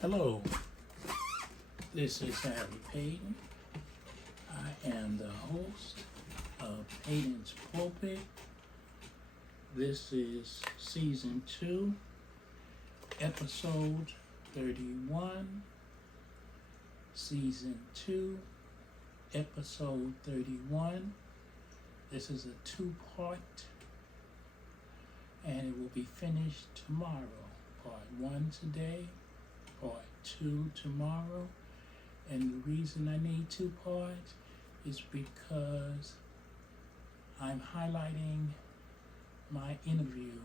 Hello, this is Harry Paden. I am the host of Paden's Pulpit. This is Season 2, Episode 31. Season 2, Episode 31. This is a two-part, and it will be finished tomorrow. Part 1 today, Part 2 tomorrow. And the reason I need 2 parts is because I'm highlighting my interview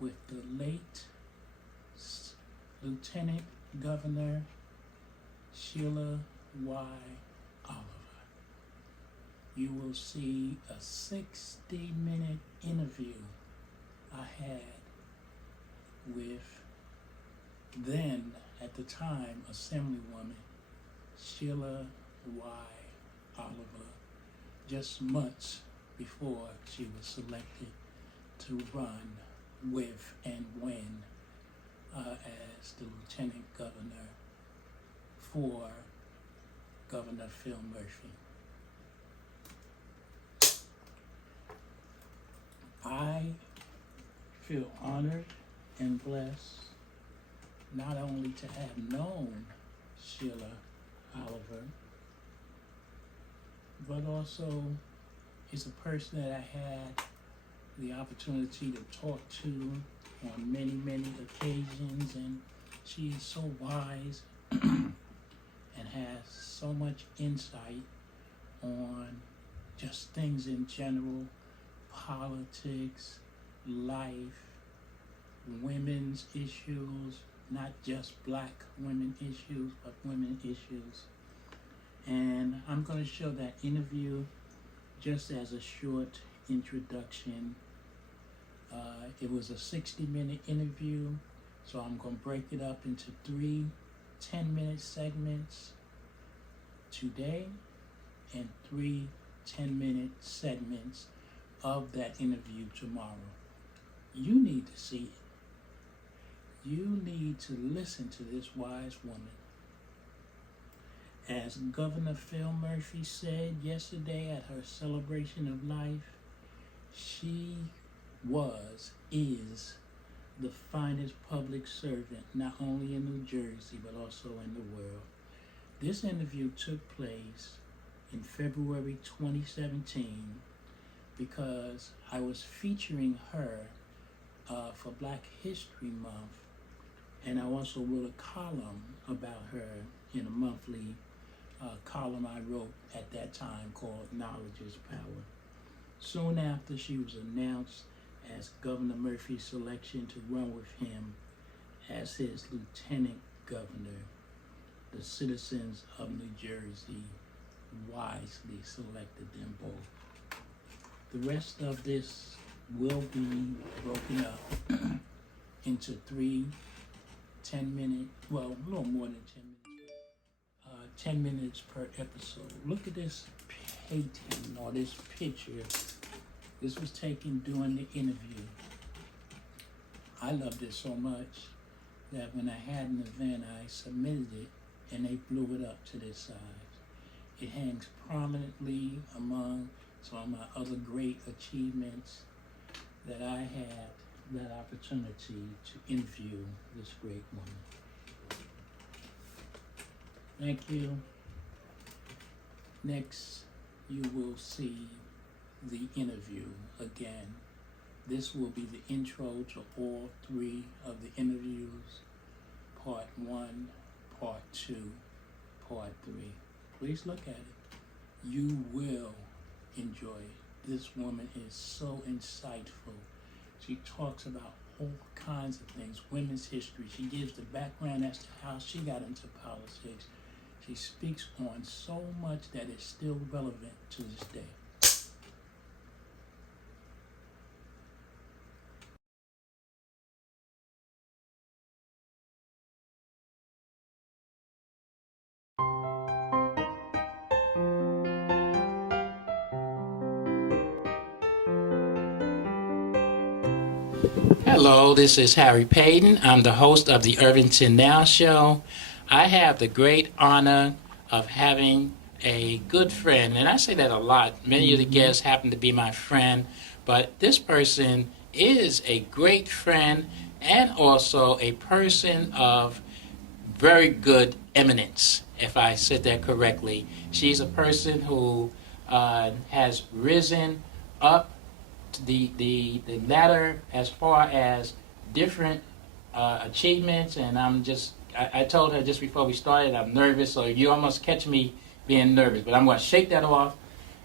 with the late Lieutenant Governor Sheila Y. Oliver. You will see a 60-minute interview I had with then, at the time, Assemblywoman Sheila Y. Oliver, just months before she was selected to run with and win as the Lieutenant Governor for Governor Phil Murphy. I feel honored and blessed not only to have known Sheila Oliver, but also is a person that I had the opportunity to talk to on many, many occasions, and she is so wise and has so much insight on just things in general, politics, life, women's issues, not just black women issues, but women issues. And I'm going to show that interview just as a short introduction. It was a 60-minute interview, so I'm going to break it up into 3 10-minute segments today and 3 10-minute segments of that interview tomorrow. You need to see it. You need to listen to this wise woman. As Governor Phil Murphy said yesterday at her celebration of life, she is the finest public servant, not only in New Jersey, but also in the world. This interview took place in February 2017 because I was featuring her for Black History Month, and I also wrote a column about her in a monthly column I wrote at that time called Knowledge is Power. Soon after she was announced as Governor Murphy's selection to run with him as his Lieutenant Governor, the citizens of New Jersey wisely selected them both. The rest of this will be broken up into 3 10-minute, well, a little more than 10 minutes per episode. Look at this painting or this picture. This was taken during the interview. I loved it so much that when I had an event, I submitted it and they blew it up to this size. It hangs prominently among some of my other great achievements that I had that opportunity to interview this great woman. Thank you. Next, you will see the interview again. This will be the intro to all 3 of the interviews, part 1, part 2, part 3. Please look at it. You will enjoy it. This woman is so insightful. She talks about all kinds of things, women's history. She gives the background as to how she got into politics. She speaks on so much that is still relevant to this day. Hello, this is Harry Paden. I'm the host of the Irvington Now Show. I have the great honor of having a good friend, and I say that a lot. Many of the guests happen to be my friend, but this person is a great friend and also a person of very good eminence, if I said that correctly. She's a person who has risen up the ladder as far as different achievements, and I told her just before we started I'm nervous, so you almost catch me being nervous, but I'm going to shake that off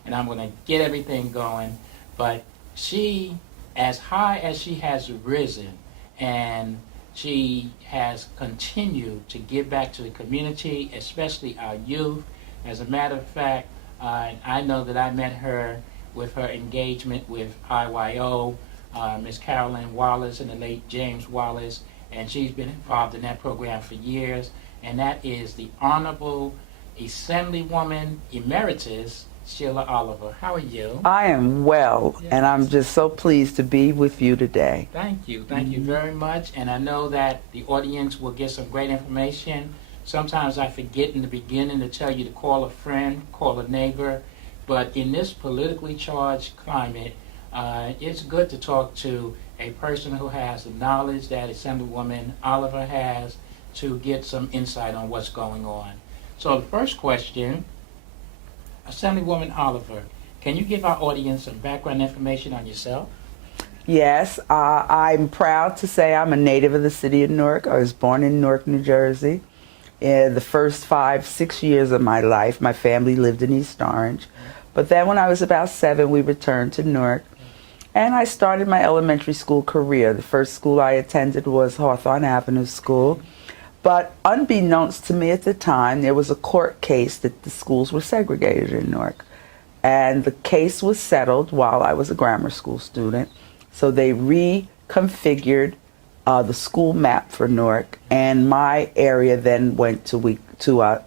and I'm going to get everything going. But she, as high as she has risen, and she has continued to give back to the community, especially our youth. As a matter of fact, I know that I met her with her engagement with IYO, Miss Carolyn Wallace and the late James Wallace, and she's been involved in that program for years, and that is the Honorable Assemblywoman Emeritus, Sheila Oliver. How are you? I am well, Yes. and I'm just so pleased to be with you today. Thank you very much, and I know that the audience will get some great information. Sometimes I forget in the beginning to tell you to call a friend, call a neighbor, but in this politically charged climate, it's good to talk to a person who has the knowledge that Assemblywoman Oliver has to get some insight on what's going on. So the first question, Assemblywoman Oliver, can you give our audience some background information on yourself? Yes, I'm proud to say I'm a native of the city of Newark. I was born in Newark, New Jersey. In the first 5-6 years of my life, my family lived in East Orange. But then when I was about 7, we returned to Newark. And I started my elementary school career. The first school I attended was Hawthorne Avenue School. But unbeknownst to me at the time, there was a court case that the schools were segregated in Newark. And the case was settled while I was a grammar school student. So they reconfigured the school map for Newark, and my area then went to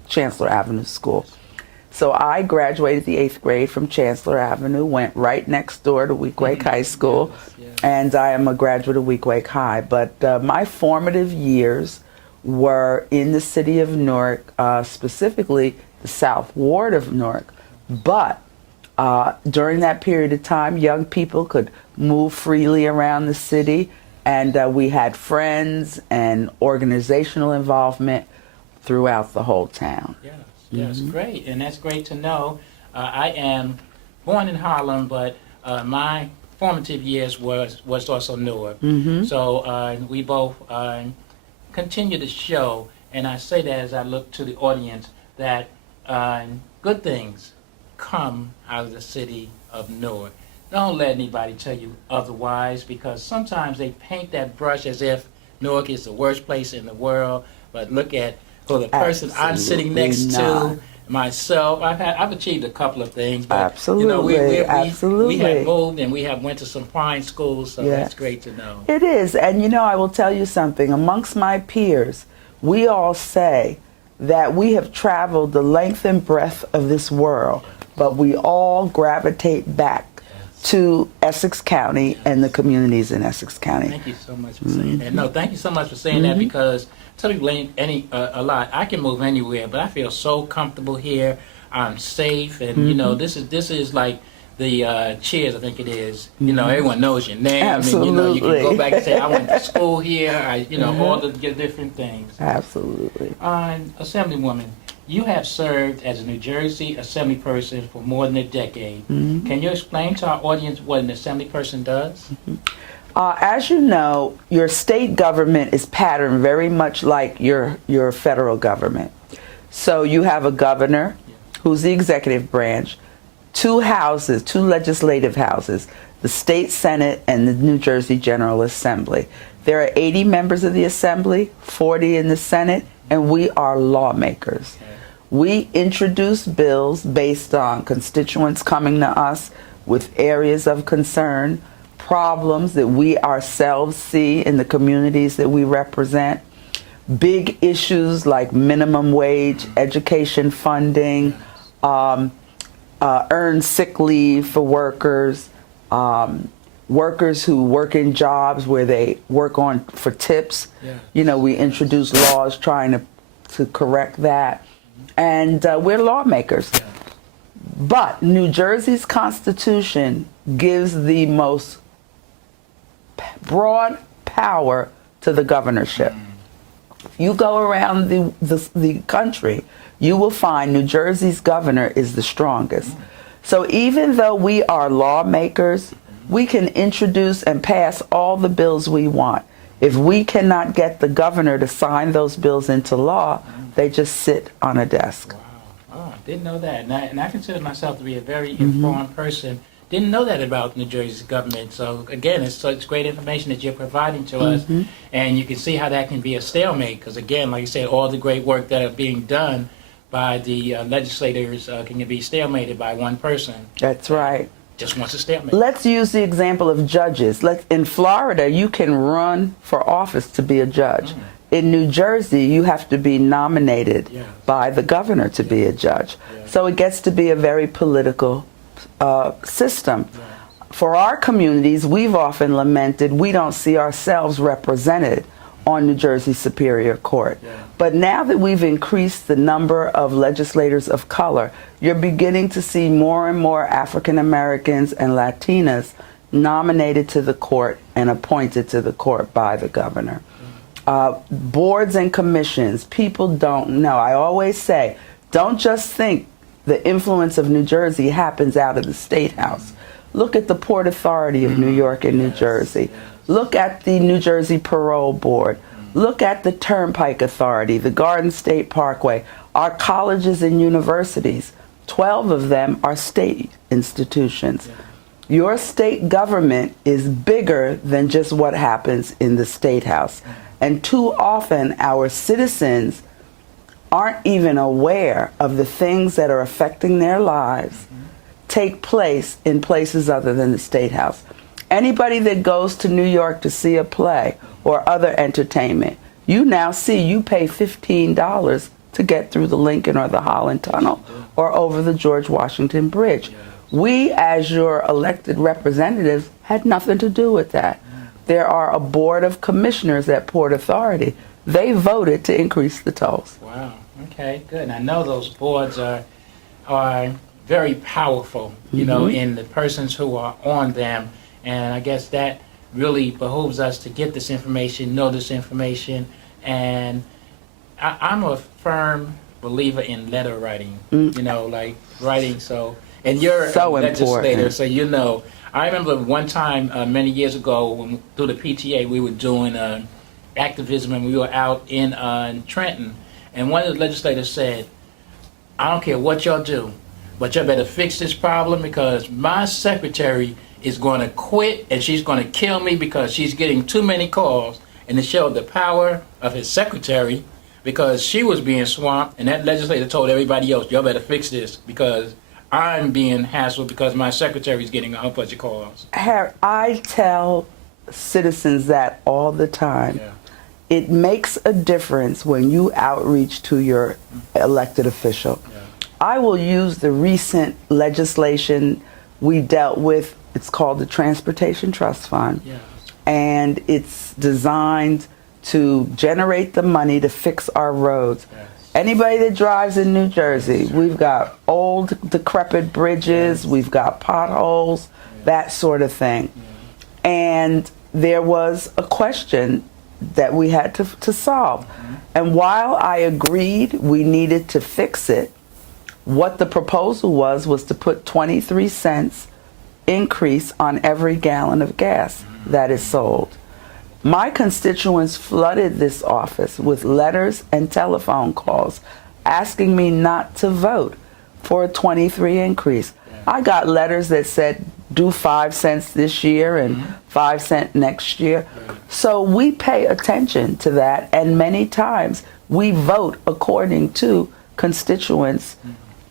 Chancellor Avenue School. So I graduated the 8th grade from Chancellor Avenue, went right next door to Weequahic High School, and I am a graduate of Weequahic High. But my formative years were in the city of Newark, specifically the South Ward of Newark. But during that period of time, young people could move freely around the city, and we had friends and organizational involvement throughout the whole town. Yes, great, and that's great to know. I am born in Harlem, but my formative years was also Newark. So we both continue to show, and I say that as I look to the audience, that good things come out of the city of Newark. Don't let anybody tell you otherwise, because sometimes they paint that brush as if Newark is the worst place in the world. But look at for the person I'm sitting next to, myself. I've achieved a couple of things. But, Absolutely, you know, we have absolutely. moved and we have went to some fine schools, so that's great to know. It is, and you know, I will tell you something. Amongst my peers, we all say that we have traveled the length and breadth of this world, but we all gravitate back to Essex County and the communities in Essex County. Thank you so much for saying that. No, thank you so much for saying that, because tell people a lot. I can move anywhere, but I feel so comfortable here. I'm safe, and you know, this is like the Cheers, I think it is. You know, everyone knows your name. Absolutely. I mean, you know, you can go back and say, I went to school here. You know, all the different things. Absolutely. Assemblywoman, you have served as a New Jersey assembly person for more than a decade. Can you explain to our audience what an assembly person does? As you know, your state government is patterned very much like your federal government. So you have a governor, who's the executive branch, 2 houses, 2 legislative houses, the state Senate and the New Jersey General Assembly. There are 80 members of the Assembly, 40 in the Senate, and we are lawmakers. We introduce bills based on constituents coming to us with areas of concern, problems that we ourselves see in the communities that we represent, big issues like minimum wage, education funding, earned sick leave for workers. workers who work in jobs where they work on for tips. Yeah. You know, we introduce laws trying to correct that. And we're lawmakers. Yeah. But New Jersey's Constitution gives the most broad power to the governorship. You go around the country, you will find New Jersey's governor is the strongest. So even though we are lawmakers, we can introduce and pass all the bills we want. If we cannot get the governor to sign those bills into law, they just sit on a desk. Wow. Oh, I didn't know that. And I consider myself to be a very informed person. Didn't know that about New Jersey's government. So again, it's such great information that you're providing to us, and you can see how that can be a stalemate. Because again, like you said, all the great work that are being done by the legislators can be stalemated by one person. That's right. Just wants a stalemate. Let's use the example of judges. In Florida, you can run for office to be a judge. In New Jersey, you have to be nominated by the governor to be a judge. So it gets to be a very political system. For our communities, we've often lamented we don't see ourselves represented on New Jersey Superior Court. But now that we've increased the number of legislators of color, you're beginning to see more and more African Americans and Latinas nominated to the court and appointed to the court by the governor. Boards and commissions, people don't know. I always say, don't just think the influence of New Jersey happens out of the State House. Look at the Port Authority of New York and New Jersey. Look at the New Jersey Parole Board. Look at the Turnpike Authority, the Garden State Parkway, our colleges and universities. 12 of them are state institutions. Your state government is bigger than just what happens in the State House. And too often our citizens aren't even aware of the things that are affecting their lives take place in places other than the State House. Anybody that goes to New York to see a play or other entertainment, you now see you pay $15 to get through the Lincoln or the Holland Tunnel or over the George Washington Bridge. We, as your elected representatives, had nothing to do with that. There are a board of commissioners at Port Authority. They voted to increase the tolls. Wow. Okay, good. And I know those boards are very powerful, you know, in the persons who are on them. And I guess that really behooves us to get this information, know this information. And I'm a firm believer in letter writing, you know, like writing. So, and you're so a legislator, important. so you know. I remember one time many years ago when, through the PTA, we were doing activism and we were out in Trenton. And one of the legislators said, I don't care what y'all do, but y'all better fix this problem because my secretary is going to quit and she's going to kill me because she's getting too many calls. And it showed the power of his secretary because she was being swamped, and that legislator told everybody else, y'all better fix this because I'm being hassled because my secretary is getting a whole bunch of calls. I tell citizens that all the time. It makes a difference when you outreach to your elected official. I will use the recent legislation we dealt with. It's called the Transportation Trust Fund. And it's designed to generate the money to fix our roads. Anybody that drives in New Jersey, we've got old, decrepit bridges, we've got potholes, that sort of thing. And there was a question that we had to solve. And while I agreed we needed to fix it, what the proposal was to put 23 cents increase on every gallon of gas that is sold. My constituents flooded this office with letters and telephone calls asking me not to vote for a 23 increase. I got letters that said do 5 cents this year and 5 cents next year. So we pay attention to that, and many times we vote according to constituents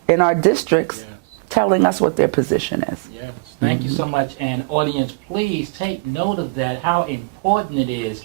in our districts telling us what their position is. Yes, thank you so much. And audience, please take note of that, how important it is.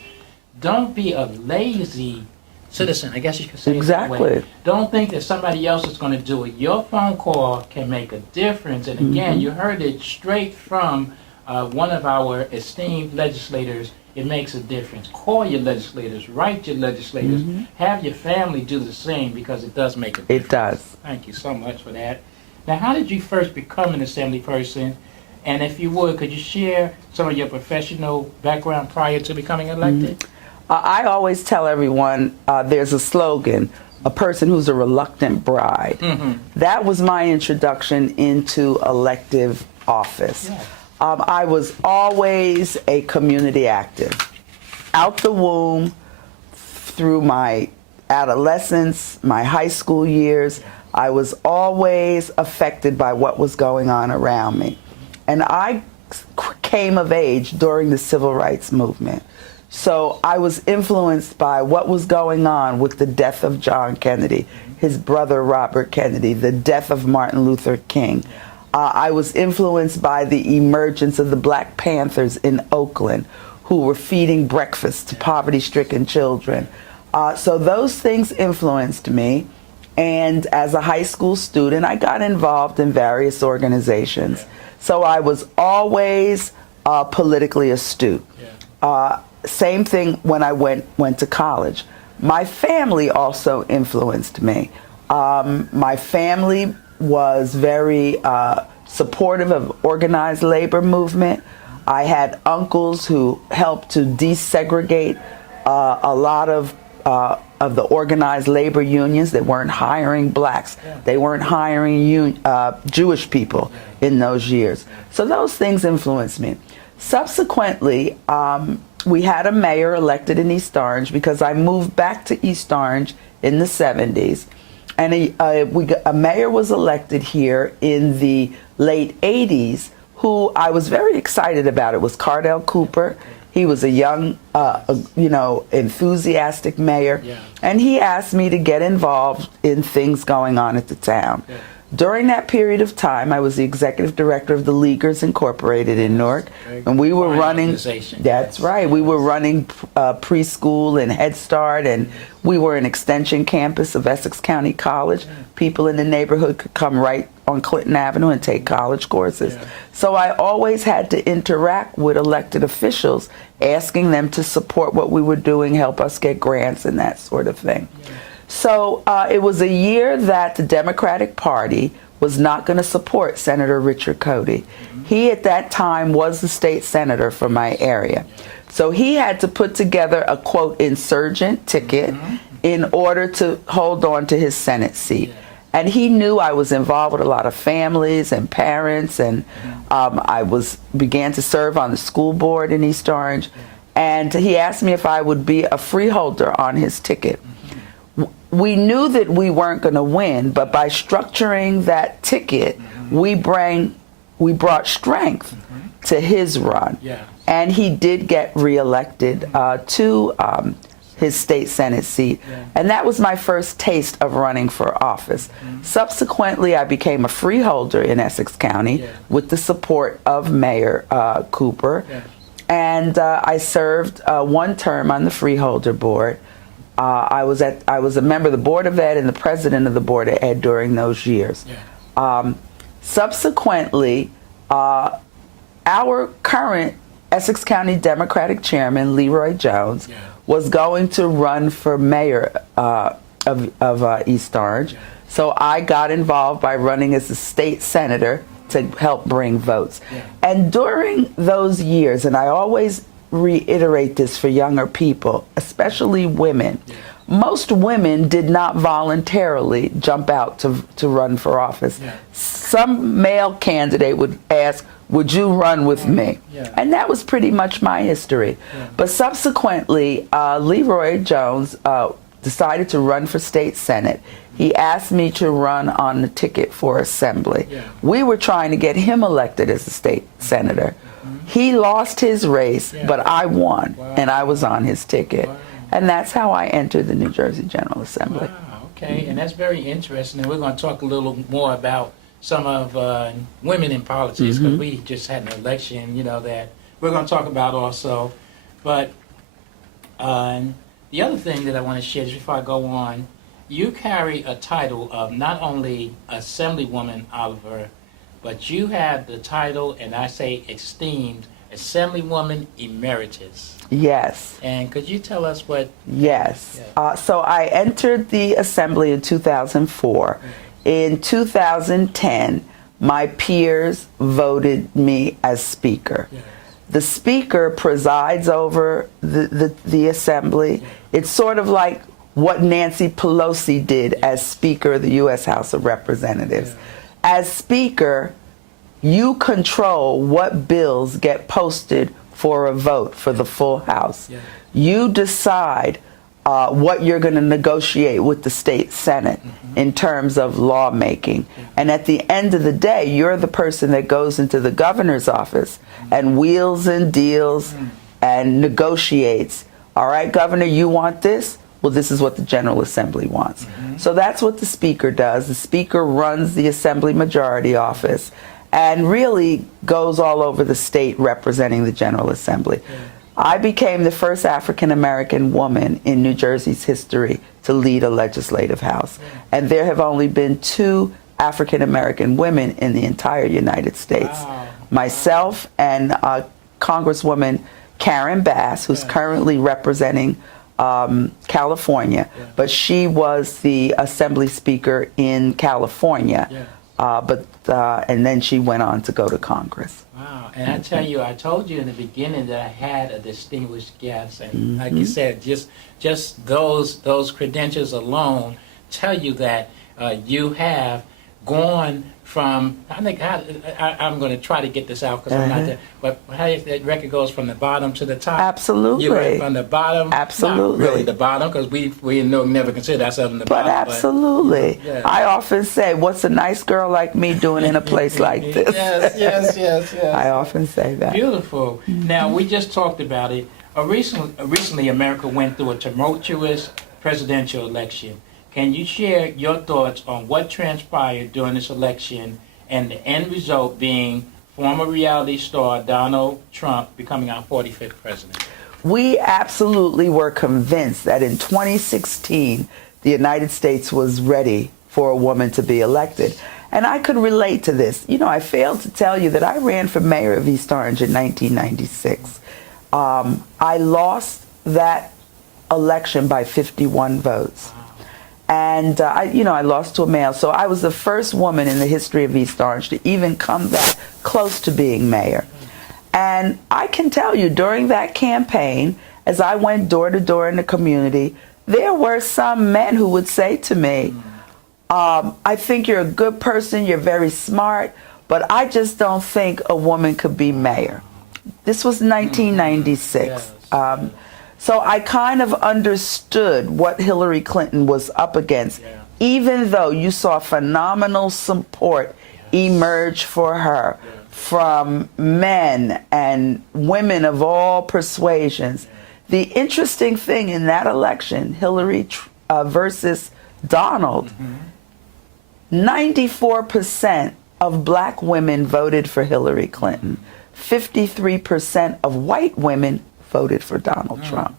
Don't be a lazy citizen, I guess you could say it that way. Don't think that somebody else is going to do it. Your phone call can make a difference. And again, you heard it straight from one of our esteemed legislators, it makes a difference. Call your legislators, write your legislators, have your family do the same, because it does make a difference. It does. Thank you so much for that. Now, how did you first become an assembly person? And if you would, could you share some of your professional background prior to becoming elected? I always tell everyone there's a slogan, a person who's a reluctant bride. That was my introduction into elective office. Yeah. I was always a community active. Out the womb, through my adolescence, my high school years, I was always affected by what was going on around me. And I came of age during the civil rights movement. So I was influenced by what was going on with the death of John Kennedy, his brother Robert Kennedy, the death of Martin Luther King. I was influenced by the emergence of the Black Panthers in Oakland, who were feeding breakfast to poverty-stricken children. So those things influenced me. And as a high school student, I got involved in various organizations. So I was always politically astute. Same thing when I went to college. My family also influenced me. My family was very supportive of organized labor movement. I had uncles who helped to desegregate a lot of the organized labor unions that weren't hiring blacks. They weren't hiring Jewish people in those years. So those things influenced me. Subsequently, we had a mayor elected in East Orange because I moved back to East Orange in the 70s. And a mayor was elected here in the late 80s who I was very excited about. It was Cardell Cooper. He was a young, enthusiastic mayor. And he asked me to get involved in things going on at the town. During that period of time, I was the executive director of the Leaguers Incorporated in Newark, and we were running. That's right. We were running preschool and Head Start, and we were an extension campus of Essex County College. People in the neighborhood could come right on Clinton Avenue and take college courses. So I always had to interact with elected officials, asking them to support what we were doing, help us get grants and that sort of thing. So it was a year that the Democratic Party was not going to support Senator Richard Cody. He at that time was the state senator for my area. So he had to put together a, quote, insurgent ticket in order to hold on to his Senate seat. And he knew I was involved with a lot of families and parents, and I began to serve on the school board in East Orange. And he asked me if I would be a freeholder on his ticket. We knew that we weren't going to win, but by structuring that ticket, we brought strength to his run. And he did get reelected to his state Senate seat. And that was my first taste of running for office. Subsequently, I became a freeholder in Essex County with the support of Mayor Cooper. And I served one term on the freeholder board. I was a member of the Board of Ed and the president of the Board of Ed during those years. Subsequently, our current Essex County Democratic Chairman, Leroy Jones, was going to run for mayor of East Orange. So I got involved by running as a state senator to help bring votes. And during those years, and I always reiterate this for younger people, especially women. Most women did not voluntarily jump out to run for office. Some male candidate would ask, would you run with me? And that was pretty much my history. But subsequently, Leroy Jones decided to run for state senate. He asked me to run on the ticket for assembly. We were trying to get him elected as a state senator. He lost his race, but I won, and I was on his ticket. And that's how I entered the New Jersey General Assembly. Okay, and that's very interesting. And we're going to talk a little more about some of women in politics, because we just had an election, that we're going to talk about also. But the other thing that I want to share, just before I go on, you carry a title of not only Assemblywoman Oliver, but you have the title, and I say esteemed, Assemblywoman Emeritus. Yes. And could you tell us what? Yes. So I entered the Assembly in 2004. In 2010, my peers voted me as Speaker. Yes. The Speaker presides over the Assembly. It's sort of like what Nancy Pelosi did as Speaker of the U.S. House of Representatives. As Speaker, you control what bills get posted for a vote for the full House. You decide what you're going to negotiate with the state Senate in terms of lawmaking. And at the end of the day, you're the person that goes into the governor's office and wheels and deals and negotiates. All right, Governor, you want this? Well, this is what the General Assembly wants. So that's what the Speaker does. The Speaker runs the Assembly Majority Office and really goes all over the state representing the General Assembly. I became the first African-American woman in New Jersey's history to lead a legislative house. And there have only been 2 African-American women in the entire United States. Myself and Congresswoman Karen Bass, who's currently representing California, but she was the Assembly Speaker in California. And then she went on to go to Congress. Wow. And I tell you, I told you in the beginning that I had a distinguished guest. And like you said, just those credentials alone tell you that you have gone from, I think I'm going to try to get this out because I'm not there, but how that record goes from the bottom to the top. Absolutely. You went from the bottom, absolutely. Not really the bottom, because we never consider ourselves in the bottom. But absolutely. I often say, what's a nice girl like me doing in a place like this? Yes. I often say that. Beautiful. Now, we just talked about it. Recently, America went through a tumultuous presidential election. Can you share your thoughts on what transpired during this election and the end result being former reality star Donald Trump becoming our 45th president? We absolutely were convinced that in 2016, the United States was ready for a woman to be elected. And I could relate to this. You know, I failed to tell you that I ran for mayor of East Orange in 1996. I lost that election by 51 votes. And, I lost to a male. So I was the first woman in the history of East Orange to even come that close to being mayor. And I can tell you, during that campaign, as I went door to door in the community, there were some men who would say to me, I think you're a good person, you're very smart, but I just don't think a woman could be mayor. This was 1996. So I kind of understood what Hillary Clinton was up against, even though you saw phenomenal support emerge for her from men and women of all persuasions. The interesting thing in that election, Hillary versus Donald, 94% of black women voted for Hillary Clinton. 53% of white women voted for Donald Trump.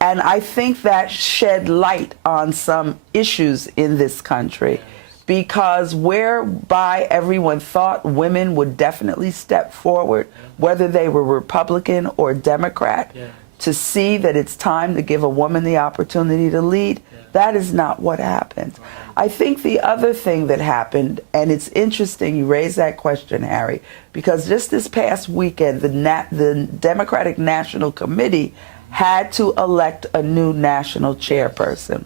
And I think that shed light on some issues in this country, because whereby everyone thought women would definitely step forward, whether they were Republican or Democrat, to see that it's time to give a woman the opportunity to lead, that is not what happened. I think the other thing that happened, and it's interesting you raised that question, Harry, because just this past weekend, the Democratic National Committee had to elect a new national chairperson.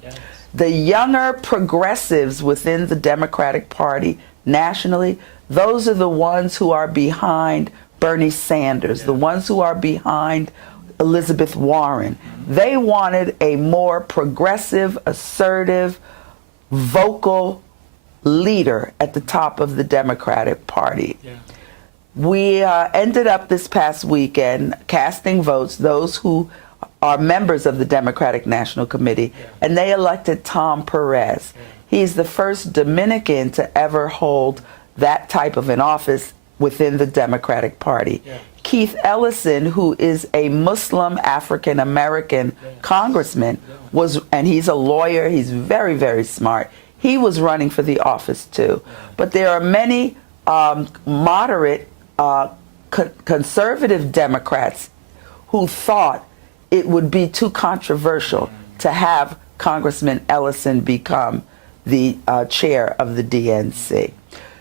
The younger progressives within the Democratic Party nationally, those are the ones who are behind Bernie Sanders, the ones who are behind Elizabeth Warren. They wanted a more progressive, assertive, vocal leader at the top of the Democratic Party. We ended up this past weekend casting votes, those who are members of the Democratic National Committee, and they elected Tom Perez. He's the first Dominican to ever hold that type of an office within the Democratic Party. Keith Ellison, who is a Muslim African-American congressman, and he's a lawyer, he's very, very smart. He was running for the office too. But there are many moderate conservative Democrats who thought it would be too controversial to have Congressman Ellison become the chair of the DNC.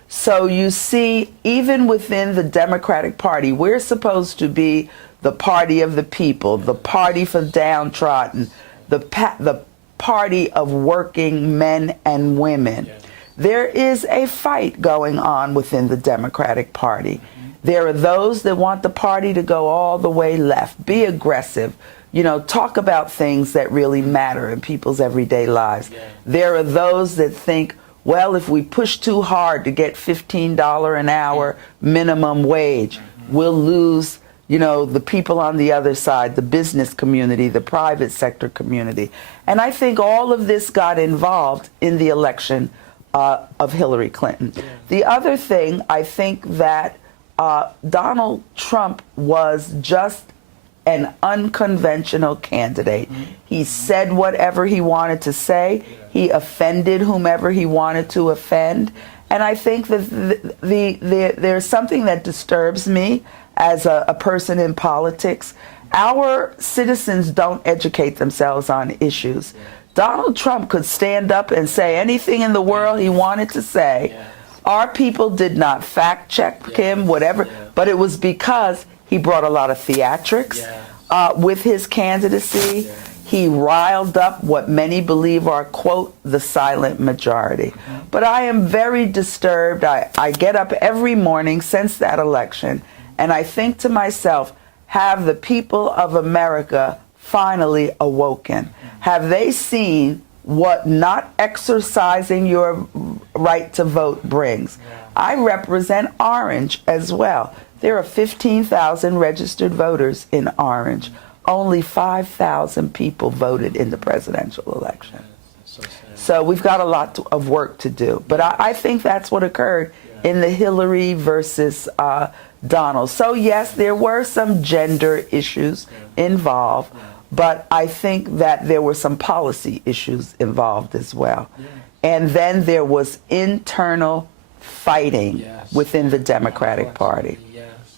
So you see, even within the Democratic Party, we're supposed to be the party of the people, the party for downtrodden, the party of working men and women. There is a fight going on within the Democratic Party. There are those that want the party to go all the way left, be aggressive, talk about things that really matter in people's everyday lives. There are those that think, well, if we push too hard to get $15 an hour minimum wage, we'll lose, the people on the other side, the business community, the private sector community. And I think all of this got involved in the election of Hillary Clinton. The other thing, I think that Donald Trump was just an unconventional candidate. He said whatever he wanted to say. He offended whomever he wanted to offend. And I think that there's something that disturbs me as a person in politics. Our citizens don't educate themselves on issues. Donald Trump could stand up and say anything in the world he wanted to say. Our people did not fact check him, whatever, but it was because he brought a lot of theatrics with his candidacy. He riled up what many believe are, quote, the silent majority. But I am very disturbed. I get up every morning since that election, and I think to myself, have the people of America finally awoken? Have they seen what not exercising your right to vote brings? I represent Orange as well. There are 15,000 registered voters in Orange. Only 5,000 people voted in the presidential election. So we've got a lot of work to do. But I think that's what occurred in the Hillary versus Donald. So yes, there were some gender issues involved, but I think that there were some policy issues involved as well. And then there was internal fighting within the Democratic Party.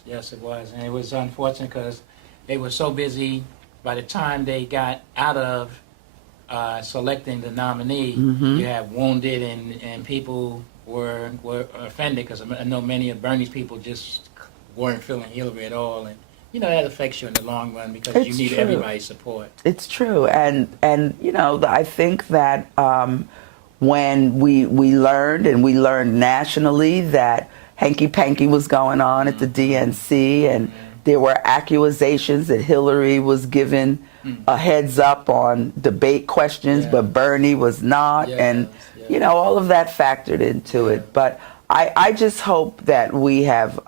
Yes, it was. And it was unfortunate because they were so busy by the time they got out of selecting the nominee, you had wounded and people were offended because I know many of Bernie's people just weren't feeling Hillary at all. And, that affects you in the long run because you need everybody's support. It's true. And I think that when we learned nationally that hanky-panky was going on at the DNC, and there were accusations that Hillary was given a heads up on debate questions, but Bernie was not, and all of that factored into it. But I just hope that we have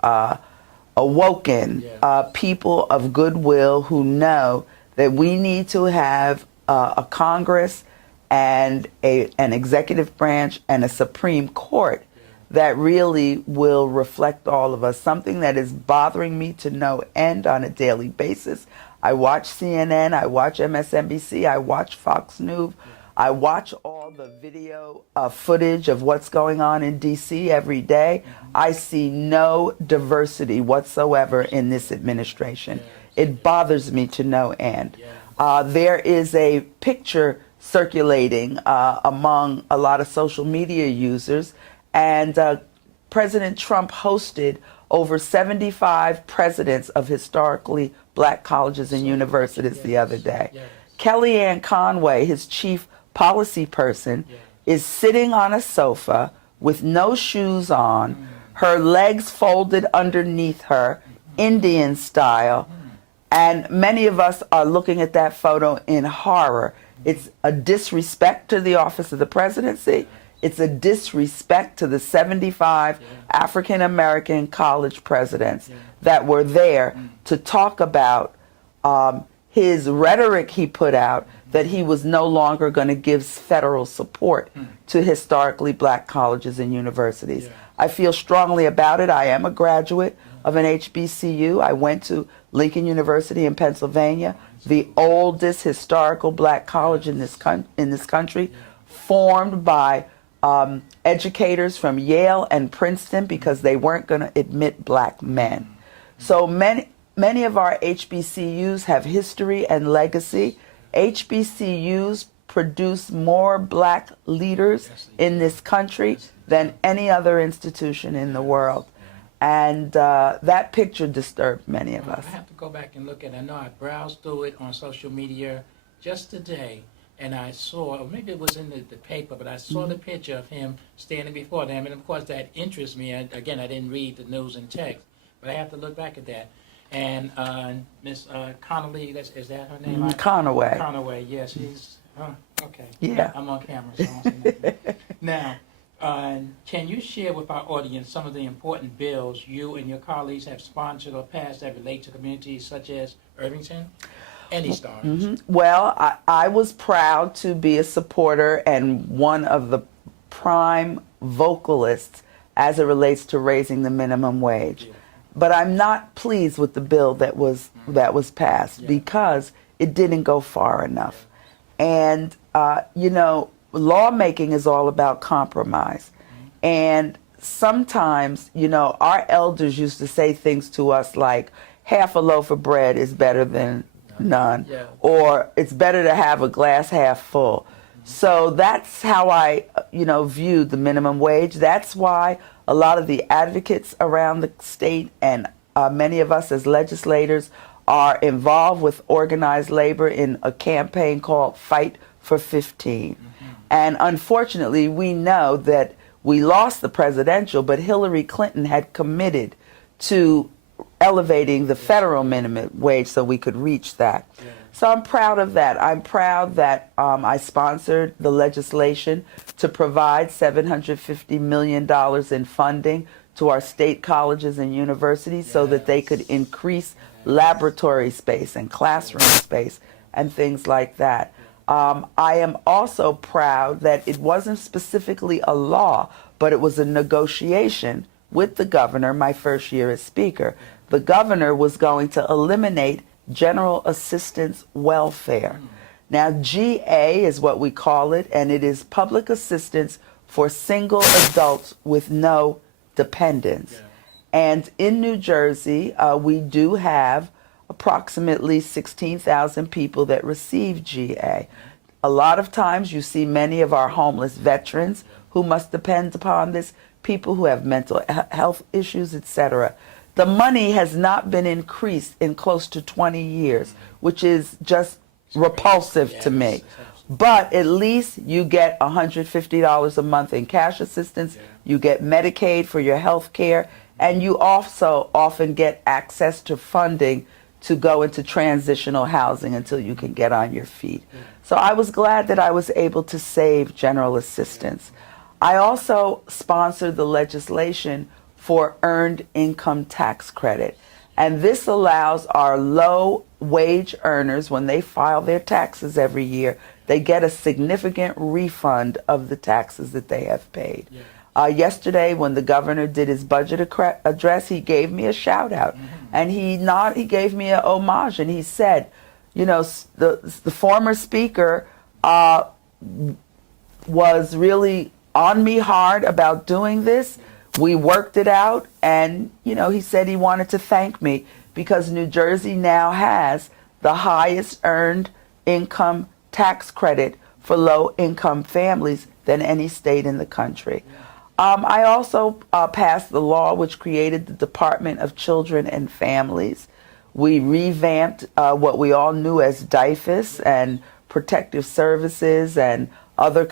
awoken people of goodwill who know that we need to have a Congress and an executive branch and a Supreme Court that really will reflect all of us. Something that is bothering me to no end on a daily basis. I watch CNN, I watch MSNBC, I watch Fox News, I watch all the video footage of what's going on in D.C. every day. I see no diversity whatsoever in this administration. It bothers me to no end. There is a picture circulating among a lot of social media users, and President Trump hosted over 75 presidents of historically black colleges and universities the other day. Kellyanne Conway, his chief policy person, is sitting on a sofa with no shoes on, her legs folded underneath her, Indian style, and many of us are looking at that photo in horror. It's a disrespect to the office of the presidency. It's a disrespect to the 75 African-American college presidents that were there to talk about his rhetoric he put out that he was no longer going to give federal support to historically black colleges and universities. I feel strongly about it. I am a graduate of an HBCU. I went to Lincoln University in Pennsylvania, the oldest historical black college in this country, formed by educators from Yale and Princeton because they weren't going to admit black men. So many of our HBCUs have history and legacy. HBCUs produce more black leaders in this country than any other institution in the world. And that picture disturbed many of us. I have to go back and look at it. I know I browsed through it on social media just today, and I saw, or maybe it was in the paper, but I saw the picture of him standing before them, and of course that interests me. Again, I didn't read the news and text, but I have to look back at that. And Miss Connolly, is that her name? Conaway. Conaway, yes, she's, okay. Yeah. I'm on camera, so I won't say nothing. Now, can you share with our audience some of the important bills you and your colleagues have sponsored or passed that relate to communities such as Irvington? Any stars? Well, I was proud to be a supporter and one of the prime vocalists as it relates to raising the minimum wage. Yeah. But I'm not pleased with the bill that was passed because it didn't go far enough. And, lawmaking is all about compromise. And sometimes, our elders used to say things to us like, half a loaf of bread is better than none, or it's better to have a glass half full. So that's how I, viewed the minimum wage. That's why a lot of the advocates around the state and many of us as legislators are involved with organized labor in a campaign called Fight for 15. And unfortunately, we know that we lost the presidential, but Hillary Clinton had committed to elevating the federal minimum wage so we could reach that. Yeah. So I'm proud of that. I'm proud that I sponsored the legislation to provide $750 million in funding to our state colleges and universities so that they could increase laboratory space and classroom space and things like that. I am also proud that it wasn't specifically a law, but it was a negotiation with the governor my first year as speaker. The governor was going to eliminate general assistance welfare. Now, GA is what we call it, and it is public assistance for single adults with no dependents. And in New Jersey, we do have approximately 16,000 people that receive GA. A lot of times you see many of our homeless veterans who must depend upon this, people who have mental health issues, etc. The money has not been increased in close to 20 years, which is just repulsive to me. But at least you get $150 a month in cash assistance, you get Medicaid for your health care, and you also often get access to funding to go into transitional housing until you can get on your feet. So I was glad that I was able to save general assistance. I also sponsored the legislation for earned income tax credit. And this allows our low wage earners, when they file their taxes every year, they get a significant refund of the taxes that they have paid. Yesterday, when the governor did his budget address, he gave me a shout out. And he gave me an homage, and he said, the former speaker was really on me hard about doing this. We worked it out, and he said he wanted to thank me because New Jersey now has the highest earned income tax credit for low-income families than any state in the country. I also passed the law which created the Department of Children and Families. We revamped what we all knew as DIFAS and protective services and other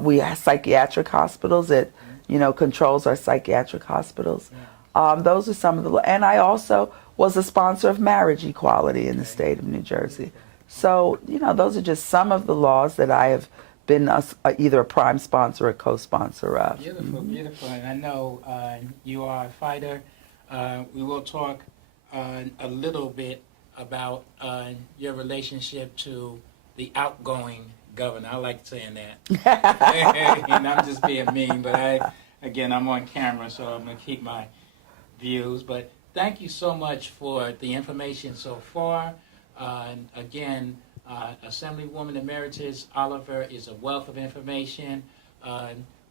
we have psychiatric hospitals that controls our psychiatric hospitals. Those are some of the, and I also was a sponsor of marriage equality in the state of New Jersey. So, those are just some of the laws that I have been either a prime sponsor or co-sponsor of. Beautiful, beautiful. And I know you are a fighter. We will talk a little bit about your relationship to the outgoing governor. I like saying that. And I'm just being mean, but I'm on camera, so I'm going to keep my views. But thank you so much for the information so far. Assemblywoman Emeritus Oliver is a wealth of information.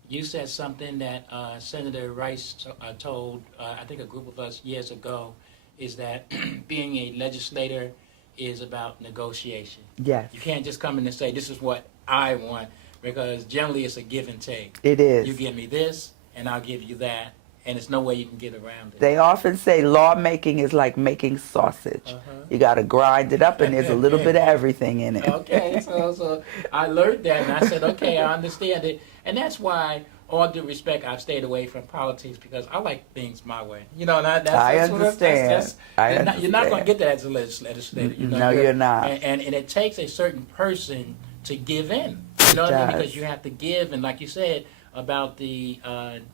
You said something that Senator Rice told, I think, a group of us years ago, is that being a legislator is about negotiation. Yes. You can't just come in and say, this is what I want, because generally it's a give and take. It is. You give me this, and I'll give you that, and there's no way you can get around it. They often say lawmaking is like making sausage. You got to grind it up, and there's a little bit of everything in it. Okay, so I learned that, and I said, okay, I understand it. And that's why, all due respect, I've stayed away from politics, because I like things my way. You know, and I understand. You're not going to get that as a legislator. You know, No, you're not. And it takes a certain person to give in. You know what I mean? Because you have to give, and like you said about the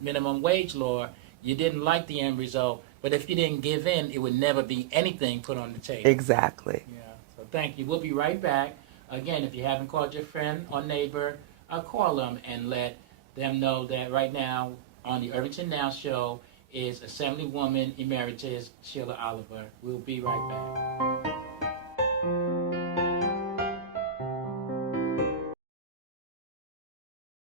minimum wage law, you didn't like the end result, but if you didn't give in, it would never be anything put on the table. Exactly. Yeah. So thank you. We'll be right back. Again, if you haven't called your friend or neighbor, call them and let them know that right now on the Irvington Now show is Assemblywoman Emeritus Sheila Oliver. We'll be right back.